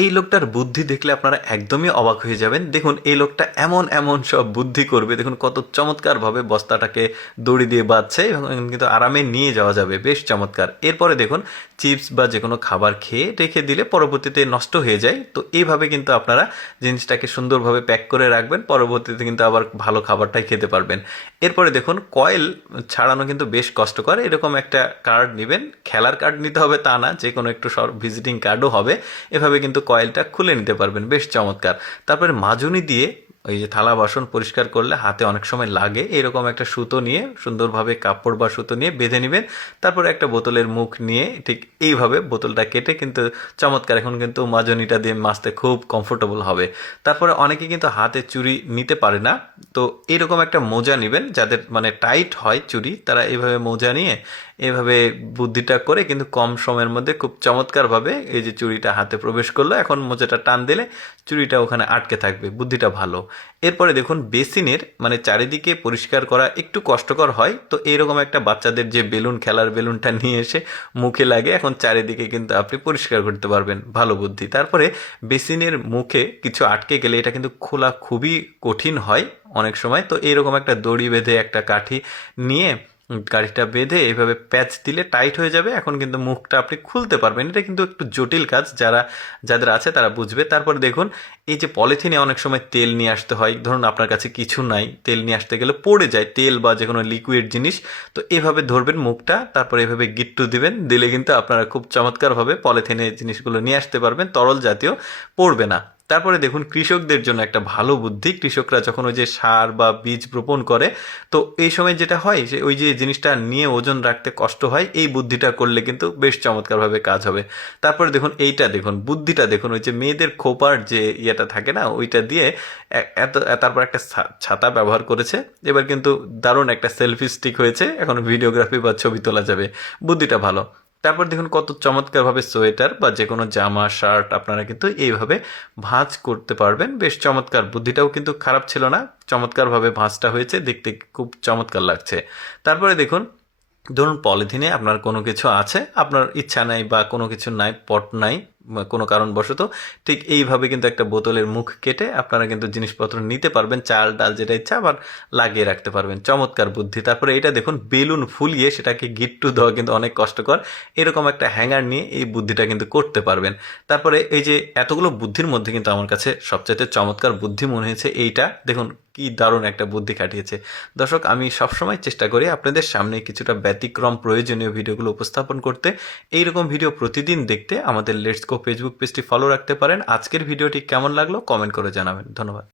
এই লোকটার বুদ্ধি দেখলে আপনারা একদমই অবাক হয়ে যাবেন। দেখুন এই লোকটা এমন এমন সব বুদ্ধি করবে, দেখুন কত চমৎকারভাবে বস্তাটাকে দড়ি দিয়ে বাঁধছে এবং কিন্তু আরামে নিয়ে যাওয়া যাবে, বেশ চমৎকার। এরপরে দেখুন চিপস বা যে কোনো খাবার খেয়ে রেখে দিলে পরবর্তীতে নষ্ট হয়ে যায়, তো এইভাবে কিন্তু আপনারা জিনিসটাকে সুন্দরভাবে প্যাক করে রাখবেন, পরবর্তীতে কিন্তু আবার ভালো খাবারটাই খেতে পারবেন। এরপরে দেখুন কয়েল ছাড়ানো কিন্তু বেশ কষ্টকর। এরকম একটা কার্ড নেবেন, খেলার কার্ড নিতে হবে তা না, যে কোনো একটু ভিজিটিং কার্ডও হবে। এভাবে কিন্তু কয়েলটা খুলে নিতে পারবেন, বেশ চমৎকার। তারপরে মাজুনি দিয়ে ওই যে থালা বাসন পরিষ্কার করলে হাতে অনেক সময় লাগে, এরকম একটা সুতো নিয়ে সুন্দরভাবে কাপড় বা সুতো নিয়ে বেঁধে নেবেন। তারপরে একটা বোতলের মুখ নিয়ে ঠিক এইভাবে বোতলটা কেটে কিন্তু চমৎকার, এখন কিন্তু মাজনিটা দিয়ে মাজতে খুব কমফোর্টেবল হবে। তারপরে অনেকে কিন্তু হাতে চুড়ি নিতে পারে না, তো এরকম একটা মোজা নেবেন, যাদের মানে টাইট হয় চুড়ি, তারা এইভাবে মোজা নিয়ে এভাবে বুদ্ধিটা করে কিন্তু কম সময়ের মধ্যে খুব চমৎকারভাবে এই যে চুড়িটা হাতে প্রবেশ করলো, এখন মোজাটা টান দিলে চুড়িটা ওখানে আটকে থাকবে, বুদ্ধিটা ভালো। এরপরে দেখুন বেসিনের মানে চারিদিকে পরিষ্কার করা একটু কষ্টকর হয়, তো এইরকম একটা বাচ্চাদের যে বেলুন, খেলার বেলুনটা নিয়ে এসে মুখে লাগে, এখন চারিদিকে কিন্তু আপনি পরিষ্কার করতে পারবেন, ভালো বুদ্ধি। তারপরে বেসিনের মুখে কিছু আটকে গেলে এটা কিন্তু খোলা খুবই কঠিন হয় অনেক সময়, তো এইরকম একটা দড়ি বেঁধে একটা কাঠি নিয়ে গাড়িটা বেঁধে এইভাবে প্যাচ দিলে টাইট হয়ে যাবে, এখন কিন্তু মুখটা আপনি খুলতে পারবেন। এটা কিন্তু একটু জটিল কাজ, যাদের আছে তারা বুঝবে। তারপরে দেখুন এই যে পলিথিনে অনেক সময় তেল নিয়ে আসতে হয়, ধরুন আপনার কাছে কিছু নাই, তেল নিয়ে আসতে গেলে পড়ে যায় তেল বা যে কোনো লিকুইড জিনিস, তো এভাবে ধরবেন মুখটা, তারপরে এভাবে গিট্টু দিবেন, দিলে কিন্তু আপনারা খুব চমৎকারভাবে পলিথিনে জিনিসগুলো নিয়ে আসতে পারবেন, তরল জাতীয় পড়বে না। তারপরে দেখুন কৃষকদের জন্য একটা ভালো বুদ্ধি, কৃষকরা যখন ওই যে সার বা বীজ বপন করে, তো এই সময় যেটা হয় যে ওই যে জিনিসটা নিয়ে ওজন রাখতে কষ্ট হয়, এই বুদ্ধিটা করলে কিন্তু বেশ চমৎকারভাবে কাজ হবে। তারপরে দেখুন এইটা দেখুন বুদ্ধিটা দেখুন, ওই যে মেয়েদের খোপার যে ইয়েটা থাকে না, ওইটা দিয়ে এত তারপর একটা ছাতা ব্যবহার করেছে, এবার কিন্তু দারুণ একটা সেলফি স্টিক হয়েছে, এখন ভিডিওগ্রাফি বা ছবি তোলা যাবে, বুদ্ধিটা ভালো। তারপর দেখুন কত চমৎকারভাবে সোয়েটার বা যে কোনো জামা শার্ট আপনারা কিন্তু এইভাবে ভাঁজ করতে পারবেন, বেশ চমৎকার। বুদ্ধিটাও কিন্তু খারাপ ছিল না, চমৎকারভাবে ভাঁজটা হয়েছে, দেখতে খুব চমৎকার লাগছে। তারপরে দেখুন ধরুন পলিথিনে আপনার কোনো কিছু আছে, আপনার ইচ্ছা নাই বা কোনো কিছু নাই, পট নাই বা কোনো কারণবশত, ঠিক এইভাবে কিন্তু একটা বোতলের মুখ কেটে আপনারা কিন্তু জিনিসপত্র নিতে পারবেন, চাল ডাল যেটা ইচ্ছা আবার লাগিয়ে রাখতে পারবেন, চমৎকার বুদ্ধি। তারপরে এটা দেখুন বেলুন ফুলিয়ে সেটাকে গিট্টু দেওয়া কিন্তু অনেক কষ্টকর, এরকম একটা হ্যাঙ্গার নিয়ে এই বুদ্ধিটা কিন্তু করতে পারবেন। তারপরে এই যে এতগুলো বুদ্ধির মধ্যে কিন্তু আমার কাছে সবচাইতে চমৎকার বুদ্ধি মনে হয়েছে এইটা, দেখুন কি দারুণ একটা বুদ্ধি খাটিয়েছে। দর্শক আমি সবসময় চেষ্টা করি আপনাদের সামনে কিছুটা ব্যতিক্রম প্রয়োজনীয় ভিডিওগুলো উপস্থাপন করতে। এইরকম ভিডিও প্রতিদিন দেখতে আমাদের লেটস গো ফেসবুক পেজটি ফলো রাখতে পারেন। আজকের ভিডিওটি কেমন লাগলো কমেন্ট করে জানাবেন। ধন্যবাদ।